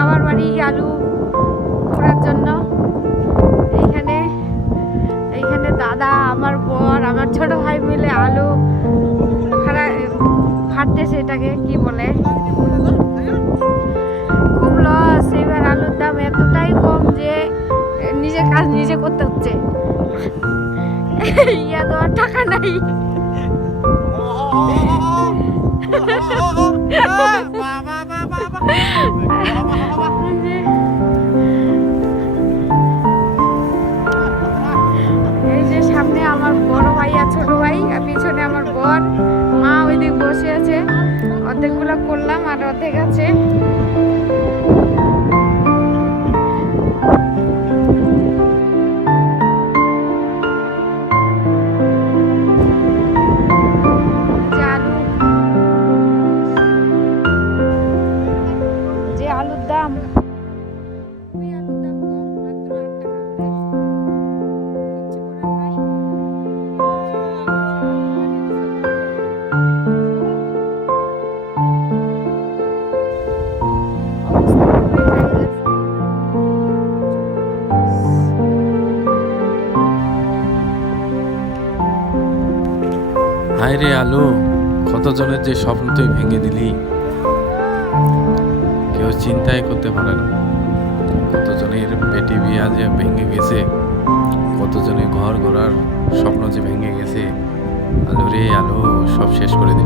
বাবার বাড়ি আলু করার জন্য। এইখানে এইখানে দাদা, আমার বর, আমার ছোট ভাই মিলে আলু ফাটতেছে, এটাকে কি বলে, খুব লস। এবার আলুর দাম এতটাই কম যে নিজের কাজ নিজে করতে হচ্ছে, ইয়া দেওয়ার টাকা নাই। এই যে সামনে আমার বড় ভাই আর ছোট ভাই, আর পিছনে আমার বর, মা ওইদিক বসে আছে। অর্ধেকগুলো করলাম আর অর্ধেক আছে। আলুর দাম হায় রে আলু, কতজনের যে স্বপ্ন তুই ভেঙে দিলি, কেউ চিন্তাই করতে পারে না। কতজনের বেটি বিয়া যে ভেঙে গেছে, কতজনের ঘর ঘোরার স্বপ্ন যে ভেঙে গেছে। আলু রে আলু, সব শেষ করে দিলি।